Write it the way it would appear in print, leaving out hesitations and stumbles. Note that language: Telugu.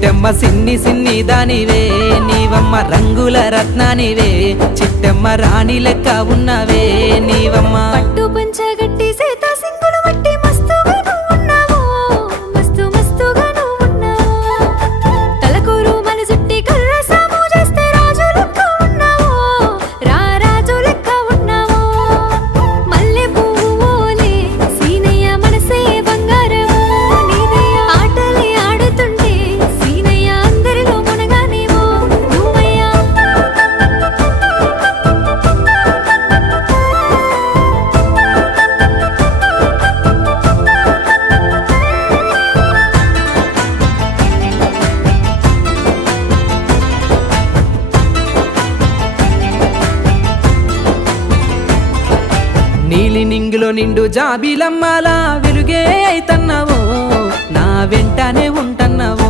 చిట్టెమ్మ సిన్ని సిన్ని దానివే నీవమ్మ రంగుల రత్నానివే చిట్టెమ్మ రాణి లెక్క ఉన్నవే నీవమ్మ పట్టు పంచగట్టి సేత సింగులు వట్టి మస్తుగా నువ్వున్నావు మస్తు మస్తుగా నువ్వున్నావు తలకూరు మన చుట్టి కర్ర సాము చేస్తే రాజు లెక్క ఉన్నావు రాజు లెక్క ఉన్నావు మల్లె పువ్వు ఓలే సీనయ్య మనసే బంగారము నీదయ్య ఆటలే ఆడుతుంటే సీనయ్య అందరిలో మునగానేమో నువ్వయ్యా నీలి నింగిలో నిండు జాబిలమ్మలా వెలుగే అయితన్నావో నా వెంటనే ఉంటన్నావో